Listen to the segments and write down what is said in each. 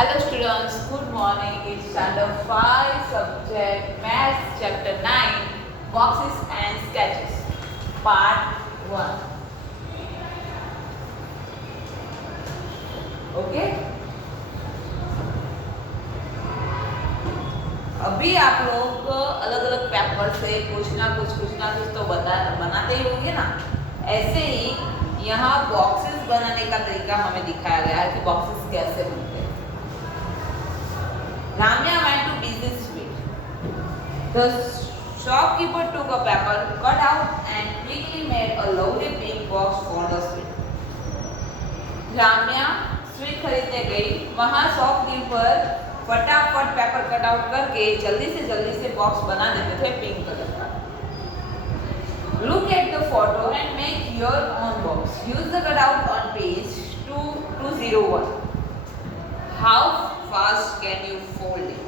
Hello students, good morning. It's standard 5 subject Maths chapter 9 boxes and sketches part 1. Okay? अभी आप लोग अलग अलग पेपर से कुछ ना कुछ तो बनाते ही होंगे ना। ऐसे ही यहाँ बॉक्सेस बनाने का तरीका हमें दिखाया गया है कि बॉक्सेस कैसे बनते हैं। Ramya went to busy street. The shopkeeper took a paper, cut out and quickly made a lovely pink box for the sweet. Ramya sweet खरीदने गई। वहाँ शॉपकीपर फटाफट पेपर कट आउट करके जल्दी से बॉक्स बना देते थे पिंक कलर का। Look at the photo and make your own box. Use the cutout on page 2201. How fast can you fold it?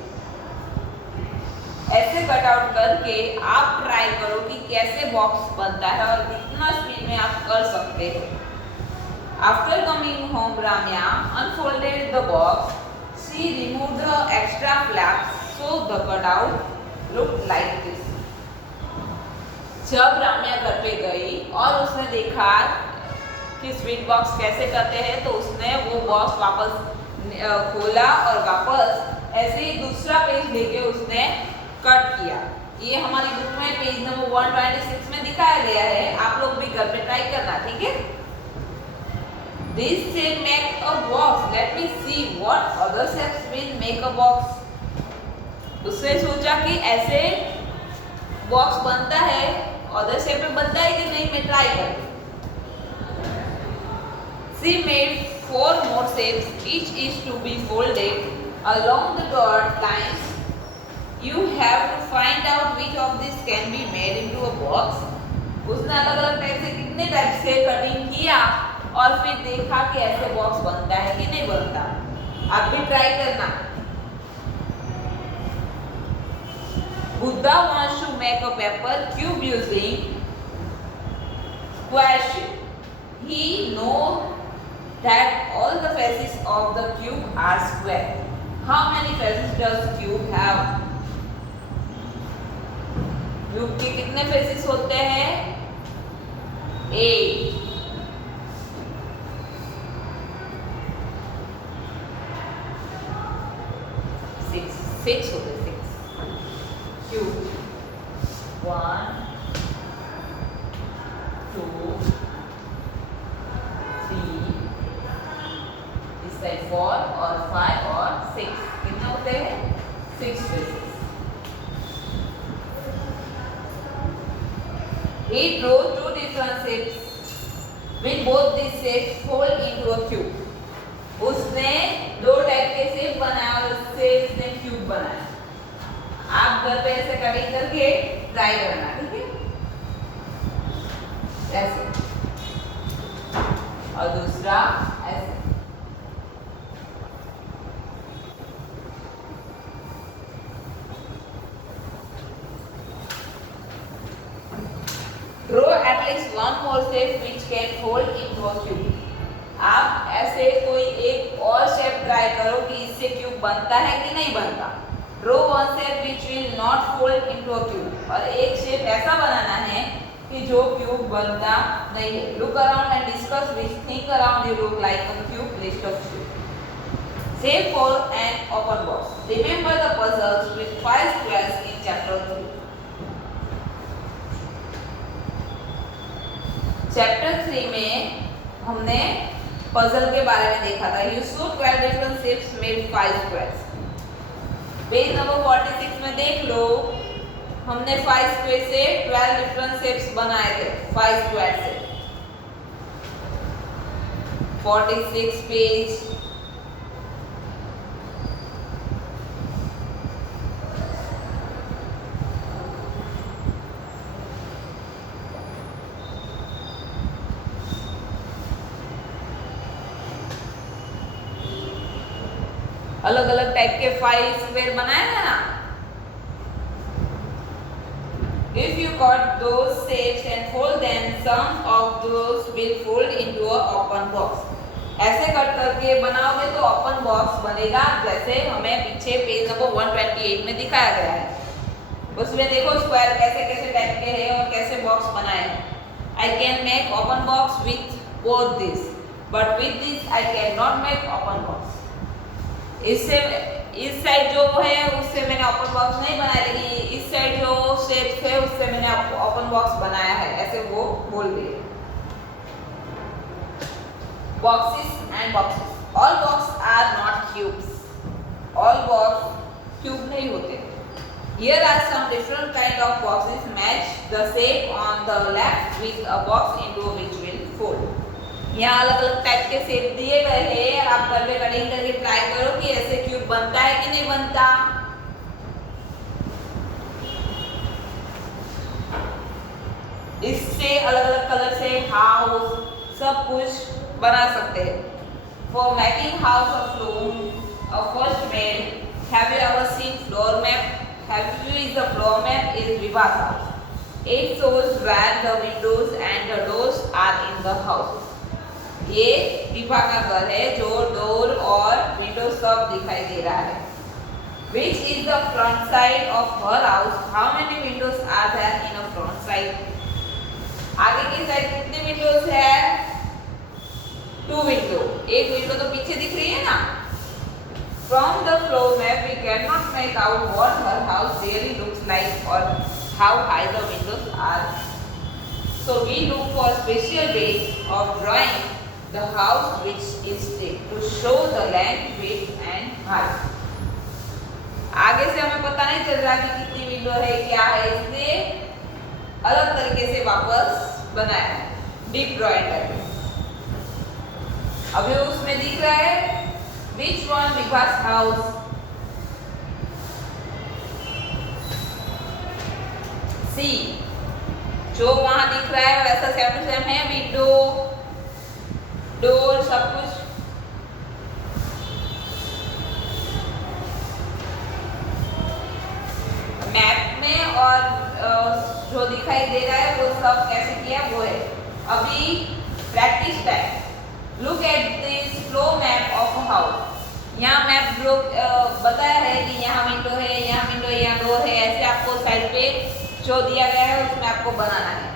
ऐसे कट आउट करके आप ट्राई करो कि कैसे बॉक्स बनता है और कितना स्पीड में आप कर सकते हो। After coming home, Ramya unfolded the box. She removed the extra flaps so the cutout looked like this. जब राम्या घर पे गई और उसने देखा कि स्वीट बॉक्स कैसे करते हैं, तो उसने वो बॉक्स वापस खोला और वापस ऐसे ही दूसरा पेज लेके उसने कट किया। ये हमारी बुक में पेज नंबर 126 में दिखाया गया है। आप लोग भी घर पे ट्राई करना, ठीक है? This shape make a box. Let me see what other shapes will make a box. उसने सोचा कि ऐसे बॉक्स बनता है, अदर शेप में बनता है कि नहीं, मैं ट्राई करूँ। She made 4 more shapes. Each is to be folded along the dot lines. You have to find out which of these can be made into a box. उसने अलग अलग टाइप से कितने टाइप से कटिंग किया और फिर देखा कि ऐसे बॉक्स बनता है कि नहीं बनता। आप भी ट्राई करना। Buddha wants to make a paper cube using square shape. He knows that all the faces of the cube are square. How many faces does cube have? Cube के कितने फेसेस होते हैं? 8. Six होते हैं, 6 cube. 1 2 3 इस side 4 और 5 और 6 कितने होते हैं? 6 faces. He drew 2 different shapes. With both these shapes fold into a cube. उसने 2 टाइप के शेप बनाया और उससे उसने क्यूब बनाया। आप घर पे ऐसे कटिंग करके ट्राई करना, ठीक है? ऐसे और दूसरा ऐसे। Draw at least one more shape which can fold into a cube. आप ऐसे कोई एक और शेप ट्राई करो कि इससे क्यूब बनता है कि नहीं बनता। Draw one shape which will not fold into a cube. और एक शेप ऐसा बनाना है कि जो क्यूब बनता नहीं है। Look around and discuss which thing around you look like a cube. List of cubes. Save for an open box. Remember the puzzles with 5 squares in chapter 3. Chapter 3 में हमने पजल के बारे में देखा था। You saw 12 different shapes made 5 squares. Page number 46 में देख लो, हमने 5 स्क्वायर से 12 डिफरेंट शेप्स बनाए थे। 5 स्क्वायर से 46 पेज। अलग अलग टाइप के 5 स्क्वायर बनाए हैं ना। If you cut those shapes and fold them, some of those will fold into a open box. ऐसे कट करके बनाओगे तो ओपन बॉक्स बनेगा जैसे हमें पीछे पेज नंबर 128 में दिखाया गया है। उसमें देखो स्क्वायर कैसे कैसे टाइप के हैं और कैसे बॉक्स बनाए हैं। I can make open box with both this, but with this I can not make open box. इससे इस साइड जो है उससे मैंने ओपन बॉक्स नहीं बनाया, लेकिन इस साइड जो शेप है उससे मैंने ओपन बॉक्स बनाया है, ऐसे वो बोल रही है। Boxes and boxes. All boxes are not cubes. All boxes cube नहीं होते। Here are some different kind of boxes. Match the shape on the left with a box into which will fold. यहाँ अलग अलग type के shape दिए गए हैं। आप घर पे कटिंग करके ट्राई करो कि ऐसे क्यूब बनता है कि नहीं बनता। इससे अलग अलग कलर से हाउस सब कुछ बना सकते हैं। For making house of loom, a first made. Have you ever seen floor map? Have you seen the floor map is Viva's house. It shows where the windows and the doors are in the house. ये विभा का घर है जो door और window सब दिखाई दे रहा है। Which is the front side of her house? How many windows are there in a front side? आगे की साइड कितने विंडोज है? 2 विंडो। एक विंडो तो पीछे दिख रही है ना। From the floor map we cannot make out what her house really looks like or how high the windows are. So we look for special ways of drawing the house which is to show the length, width and height. आगे से हमें पता नहीं चल रहा कि कितनी window है क्या है, इसलिए अलग तरीके से वापस बनाया है डीप ड्राइंग करके। अभी उसमें दिख रहा है which one Viva's house? C. जो वहां दिख रहा है वैसा सेम टू सेम है, विंडो डोर सब कुछ। मैप में और जो दिखाई दे रहा है वो सब कैसे किया वो है। अभी practice time. Look at this flow map of a house. यहाँ मैप जो बताया है कि यहाँ विंडो है, यहाँ विंडो है, यहाँ डोर है, ऐसे आपको साइड पे जो दिया गया है उसमें आपको बनाना है।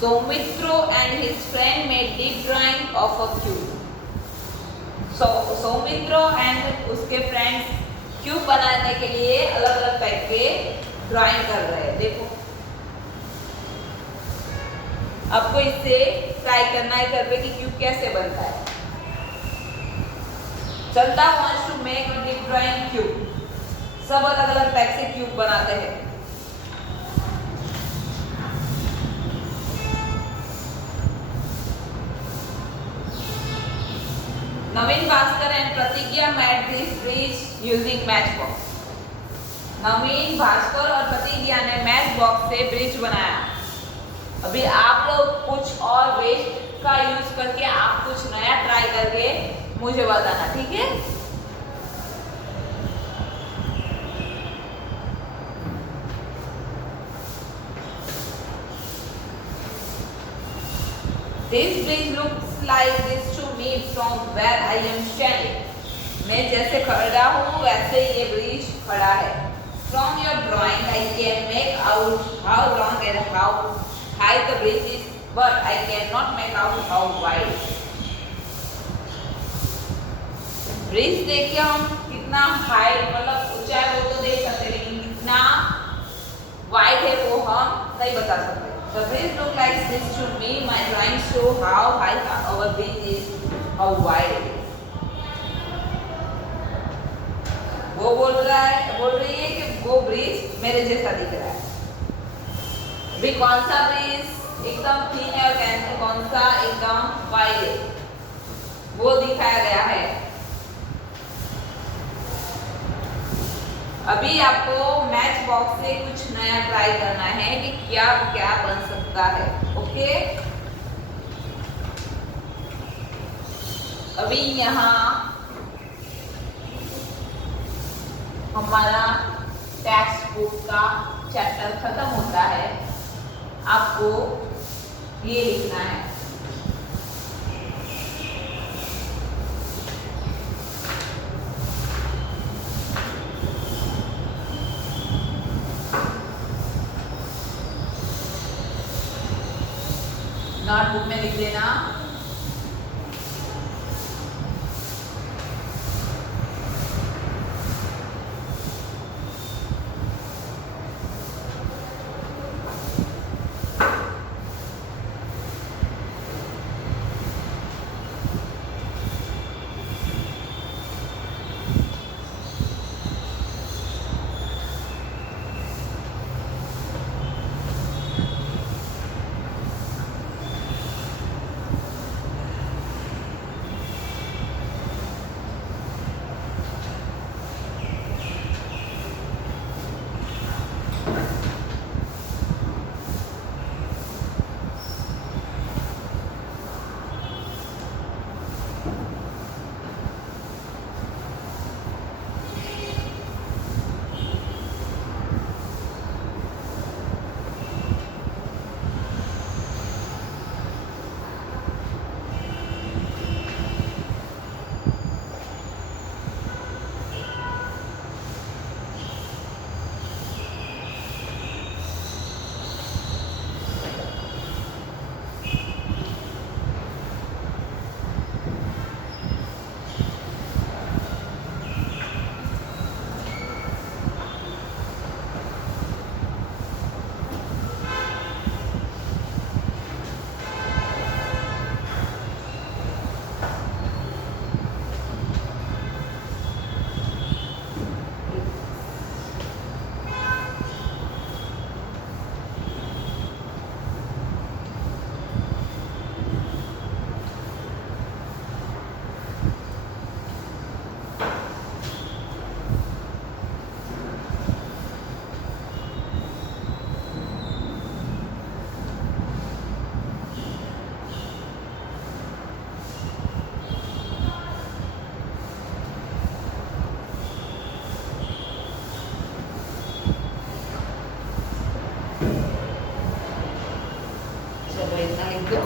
Soumitra and his friend made deep drawing of a cube. So Soumitra and उसके फ्रेंड्स क्यूब बनाने के लिए अलग अलग टाइप के ड्राइंग कर रहे हैं। देखो आपको इससे ट्राई करना है घर पे कि क्यूब कैसे बनता है। चलता wants to make a deep drawing cube. सब अलग अलग टाइप से क्यूब बनाते हैं। नवीन Bhaskar and Pratigya made this bridge using matchbox. नवीन भास्कर और प्रतिज्ञा ने मैच बॉक्स से ब्रिज बनाया। अभी आप लोग कुछ और वेस्ट का यूज करके आप कुछ नया ट्राई करके मुझे बताना, ठीक है? This bridge looks like this to me from where I am standing. मैं जैसे खड़ा हूँ वैसे ये ब्रिज खड़ा है। From your drawing, I can make out how long and how high the bridge is, but I cannot make out how wide. Bridge देख के हम कितना हाइट मतलब ऊंचाई वो तो देख सकते हैं, लेकिन कितना वाइड है वो हम नहीं बता सकते। The bridge looks like this to me. My drawing show how high our bridge is, how wide it is. वो बोल रही है कि वो ब्रिज मेरे जैसा दिख रहा है। भी कौन सा ब्रिज एकदम थिन है और कौन सा एकदम वाइड है वो दिखाया गया है। अभी आपको मैच बॉक्स से कुछ नया ट्राई करना है कि क्या क्या बन सकता है। ओके, अभी यहाँ हमारा टेक्स्ट बुक का चैप्टर खत्म होता है आपको ये लिखना है। नोटबुक में लिख देना। चलो इतना लिख दो।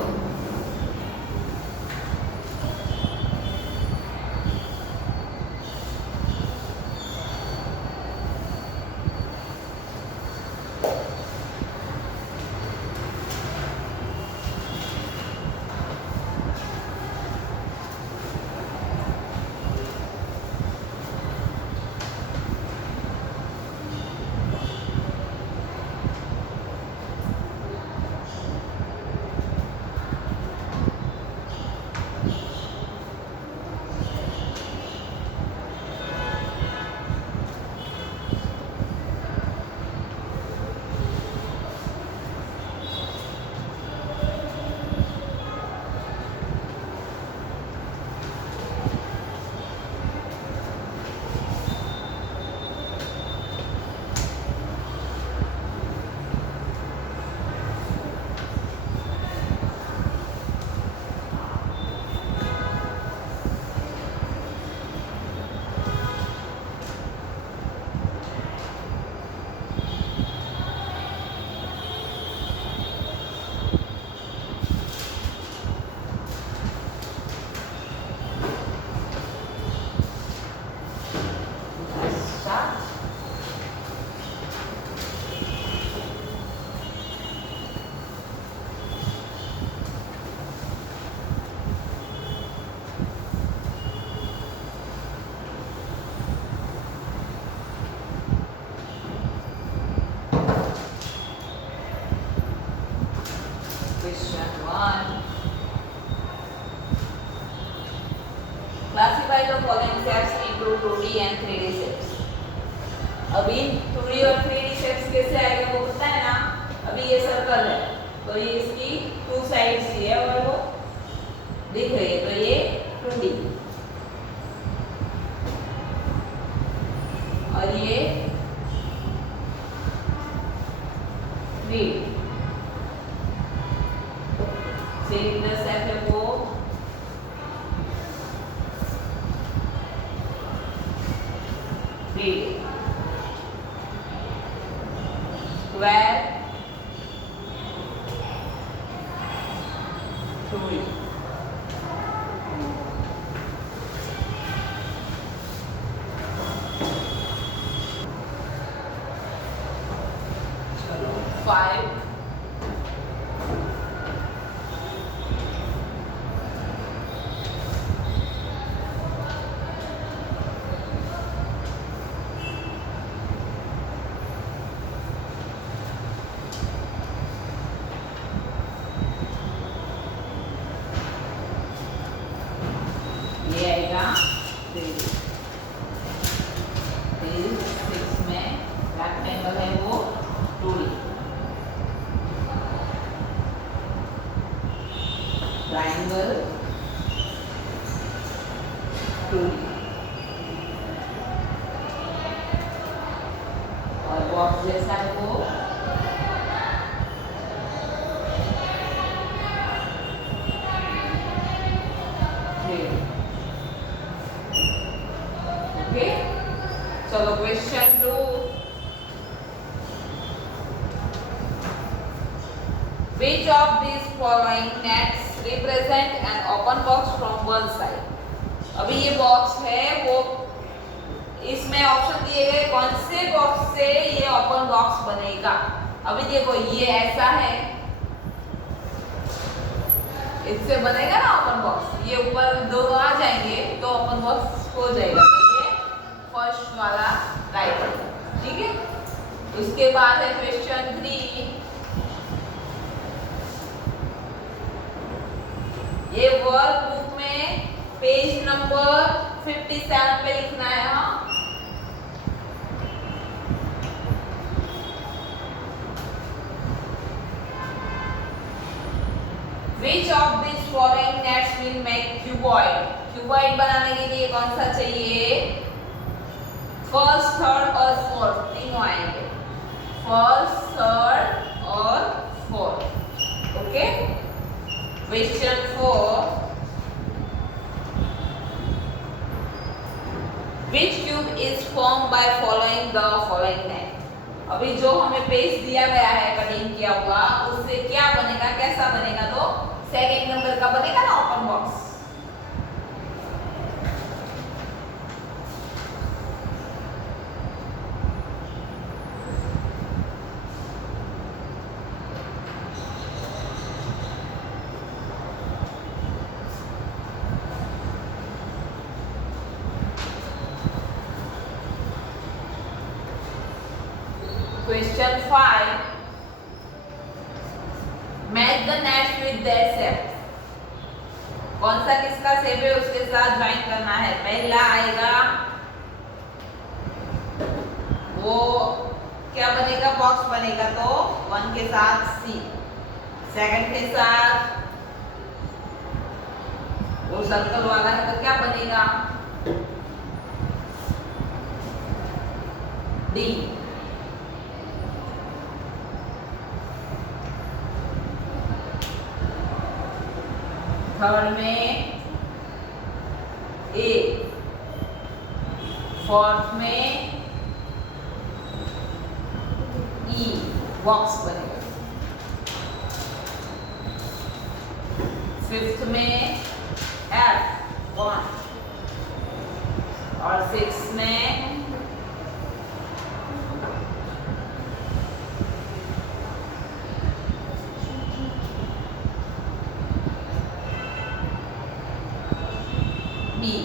Classify the following shapes into 2D and 3D shapes. अभी 2D और 3D shapes कैसे आएगा वो पता है ना? अभी ये सर्कल है, तो ये इसकी 2 साइड्स ही है और वो दिख रही है, तो ये 2D और ये 3D। सिलेंडर शेप है वो 3D। where truly. चलो 5 ये आएगा 6 में रेक्टेंगल है वो 2D, ट्राइंगल 2D और बॉक्स जैसा है वो ओके। चलो question 2, which of these following nets represent an open box from one side? अभी ये बॉक्स है वो, इसमें ऑप्शन दिए गए कौन से बॉक्स से ये ओपन बॉक्स बनेगा। अभी देखो ये ऐसा है, इससे बनेगा ना ओपन बॉक्स, ये ऊपर दोनों आ जाएंगे तो ओपन बॉक्स हो जाएगा। तो ये फर्स्ट वाला राइट है, ठीक है। उसके बाद है क्वेश्चन 3, ये वर्क बुक में पेज नंबर 57 पे लिखना है। हाँ, Which of these following nets will make cuboid? Cuboid बनाने के लिए कौन सा चाहिए? फर्स्ट, थर्ड और फोर्थ तीनों आएंगे, फर्स्ट, थर्ड और fourth. Okay. Question 4, Which cube is formed by following the following net? अभी जो हमें पेज दिया गया है कटिंग किया हुआ, उससे क्या बनेगा, कैसा बनेगा? तो सेकंड नंबर का बनेगा ना open box. Question 5, match the nets with their shape. कौन सा किसका शेप है उसके साथ ज्वाइन करना है। पहला आएगा वो क्या बनेगा, बॉक्स बनेगा, तो 1 के साथ सी, सेकंड के साथ वो सर्कल वाला है तो क्या बनेगा, डी। थर्ड में ए, फोर्थ में ई, बॉक्स बनेगा। फिफ्थ में एफ 1 और सिक्स में बी।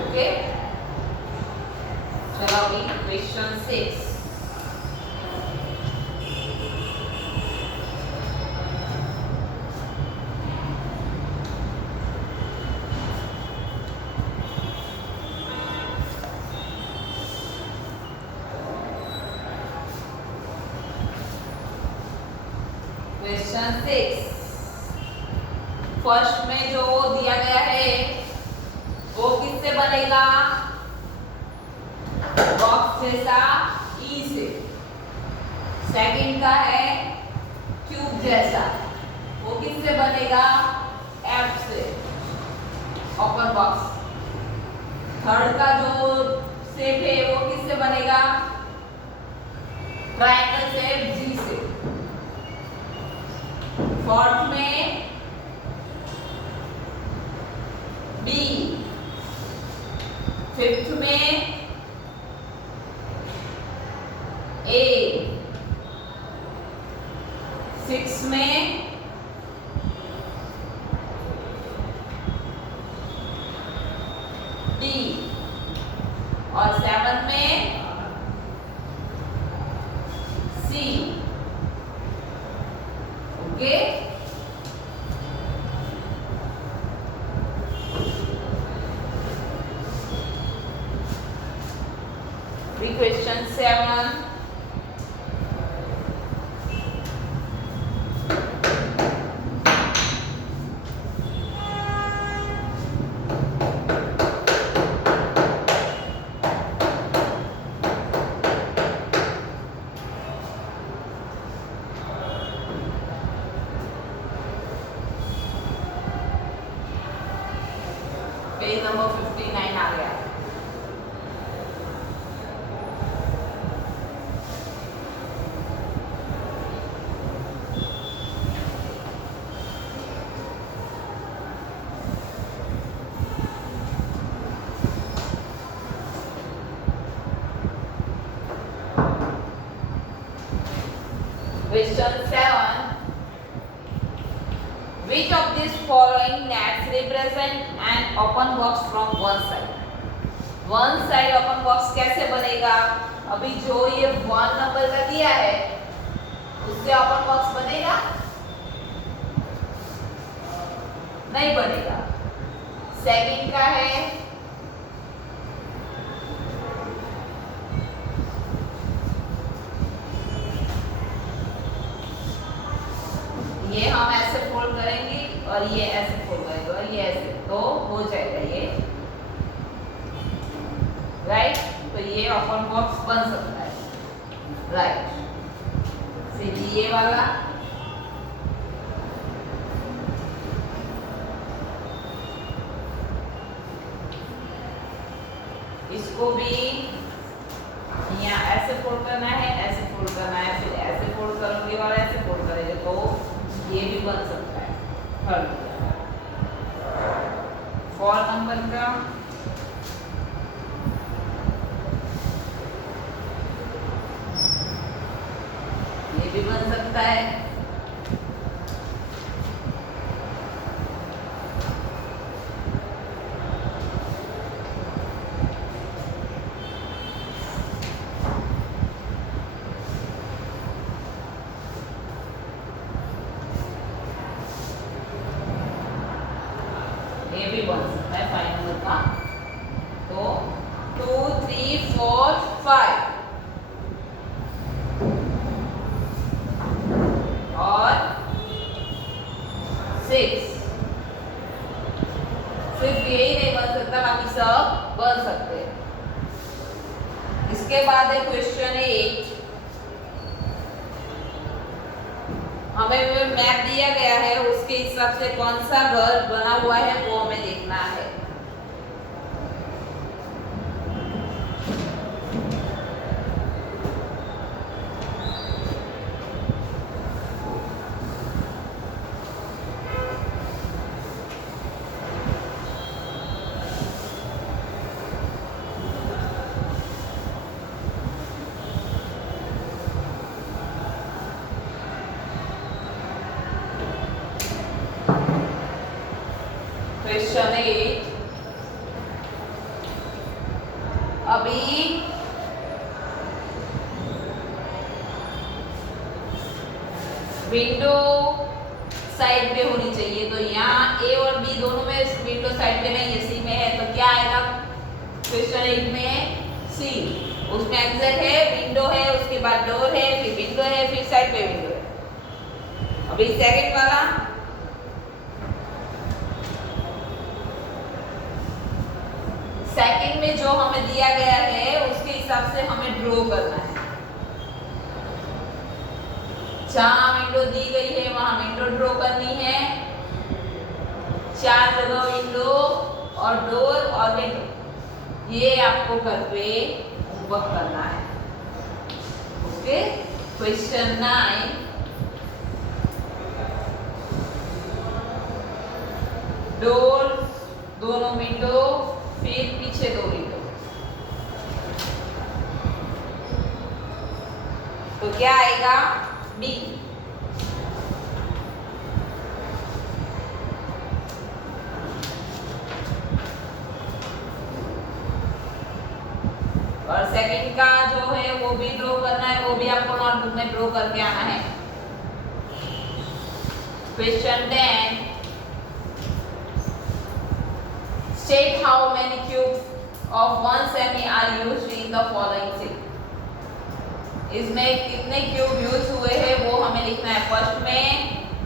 ओके, चलो अभी क्वेश्चन 6, क्वेश्चन 6 फर्स्ट में जो दिया गया है वो किससे बनेगा, बॉक्स जैसा ई से। सेकंड का है क्यूब जैसा, वो किससे बनेगा, एफ से, ओपन बॉक्स। थर्ड का जो शेप है वो किससे बनेगा? ट्रायंगल शेप जी से। फोर्थ में बी, फिफ्थ में ए, सिक्स में डी और सेवन में C. Okay, question 7। Page number 59 आ गया। Question 7. Which of these following nets represent an open box from one side? One side open box कैसे बनेगा? अभी जो ये 1 नंबर का दिया है उससे ओपन बॉक्स बनेगा? नहीं बनेगा। सेकंड का है ये हम ऐसे फोल्ड करेंगे और ये ऐसे फोल्ड करेंगे और ये ऐसे, तो हो जाएगा ये, राइट। तो ये ओपन बॉक्स बन सकता है, राइट। सीधी ये वाला इसको भी यहाँ ऐसे फोल्ड करना है, ऐसे फोल्ड करना है, फिर ऐसे फोल्ड करोगे और ऐसे फोल्ड करेंगे तो ये भी बन सकता है। थर्ड 4 नंबर का ये भी बन सकता है। ये भी बन सकता है 5 नंबर का। तो 2, 3, 4, 5 और 6। सिर्फ यही नहीं बन सकता, बाकी सब बन सकते हैं। इसके बाद है क्वेश्चन 8। हमें मैप दिया गया है, उसके हिसाब से कौन सा घर बना हुआ है वो हमें देखना है। क्वेश्चन 8। अभी विंडो साइड पे होनी चाहिए, तो यहाँ ए और बी दोनों में विंडो साइड पे नहीं है, सी में है, तो क्या आएगा क्वेश्चन 8 में? सी। उसमें एग्जैक्ट है, विंडो है, उसके बाद डोर है, फिर विंडो है, फिर साइड पे विंडो है। अभी सेकंड वाला सेकंड में जो हमें दिया गया है उसके हिसाब से हमें ड्रॉ करना है। जहां विंडो दी गई है वहां विंडो ड्रॉ करनी है, 4 जगह विंडो और डोर और विंडो, ये आपको घर पे होमवर्क करना है। ओके, क्वेश्चन 9, डोर दोनों विंडो, फिर पीछे 2 विंडो, तो क्या आएगा? बी। और सेकंड का जो है वो भी ड्रॉ करना है, वो भी आपको नोटबुक में ड्रॉ करके आना है। Question 10, state how many cubes of 1 semi are used in the following scene। इसमें कितने क्यूब यूज हुए हैं वो हमें लिखना है। फर्स्ट में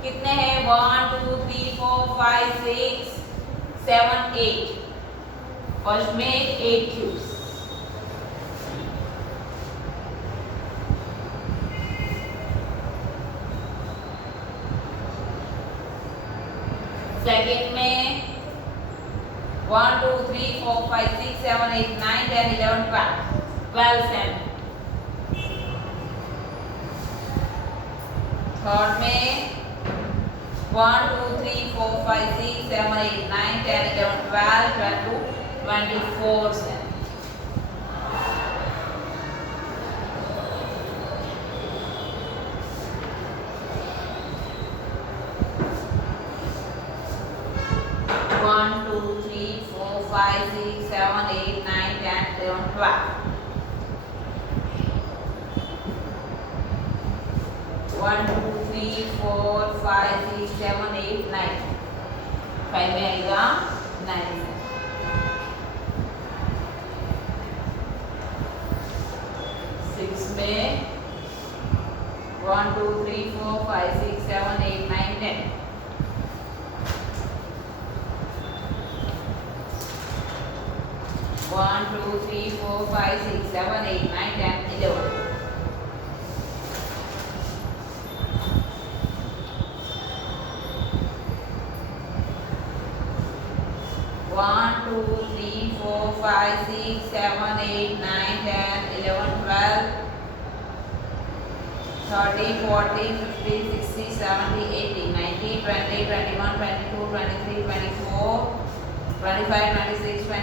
कितने हैं? 1 2 3 4 5 6 7 8। फर्स्ट में 8 क्यूब्स। सेकेंड में 1 2 3 4 5 6 7 8 9 10 11 12 सेमी। थर्ड में 1 2 3 4 5 6 7 8 9 10 11 12 22 24 सेमी। One two three four five six seven eight nine. 5 में आएगा 9। 6 में 1 2 3 4 5 6 7 8 9 10। 1 2 3 4 5 6 7 8 9 10 11। 1 2 3 4 5 6 7 8 9 10 11 12 13 14 15 16 17 18 19 20 21 22 23 24 25 26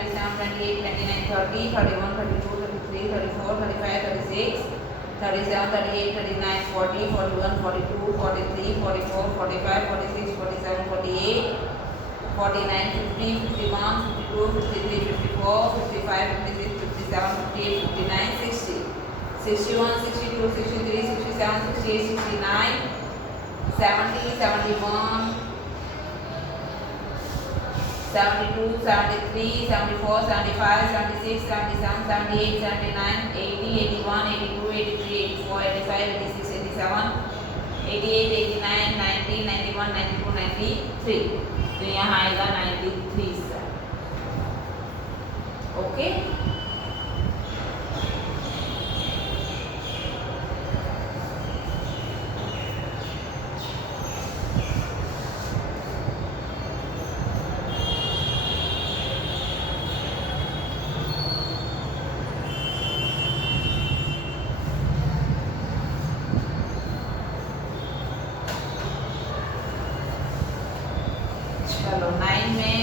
27 28 29 30 31 32 33 34 35 36 37 38 39 40 41 42 43 44 45 46 47 48 49 50 51 52 53 54 55 56 57 58 59 60 61 62 63 67 68 69 70 71 72 73 74 75 76 77 78 79 80 81 82 83 84 85 86 87 88 89 90 91 92 93। तो यहाँ आएगा 93 सर। ओके, चलो 9 में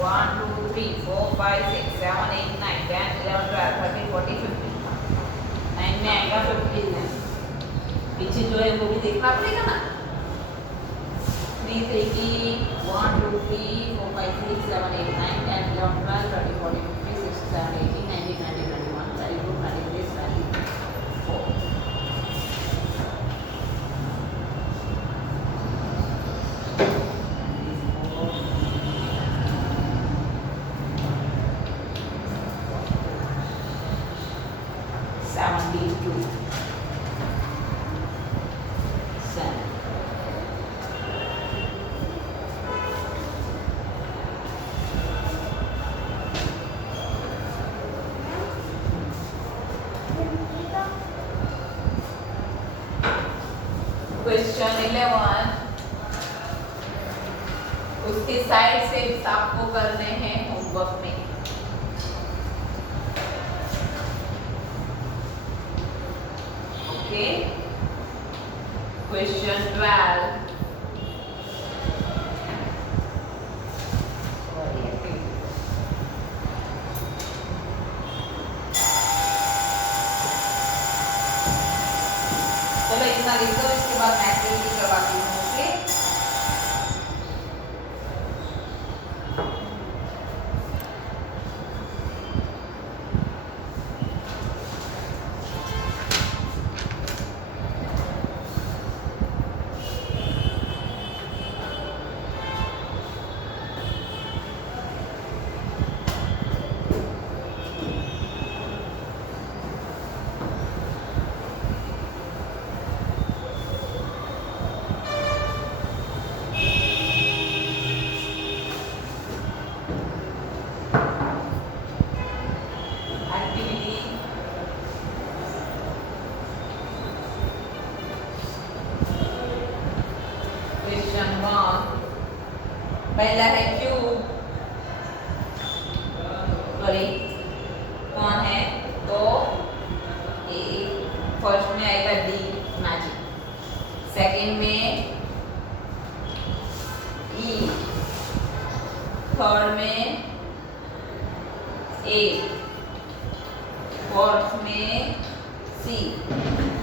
1 2 3 4 5 6 7 8 9 10 11 12 13 14 15। 9 में आएगा 15। पीछे जो है वो भी देखना पड़ेगा ना। 3 3 1 2 3 4 5 6 7 8 9 10 11 12 13 14 15 16 17 18 19 20 21 22 23 24। 72 cents. Question 11, उसके साइड से आपको करने हैं होमवर्क में। Okay, question 12। चलो इतना लिख दो, इसके बाद मैं एक्टिविटी करवाती हूँ। ओके, पहला है क्यूब। सॉरी, कौन है? तो ए फर्स्ट में आएगा डी, मैजिक। सेकंड में ई, थर्ड में ए, फोर्थ में सी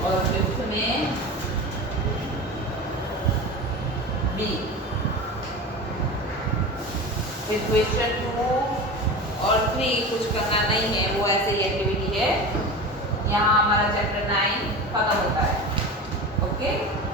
और फिफ्थ में बी। फिर क्वेश्चन 2 और 3 कुछ करना नहीं है, वो ऐसे ही एक्टिविटी है। यहाँ हमारा चैप्टर 9 खत्म होता है। ओके।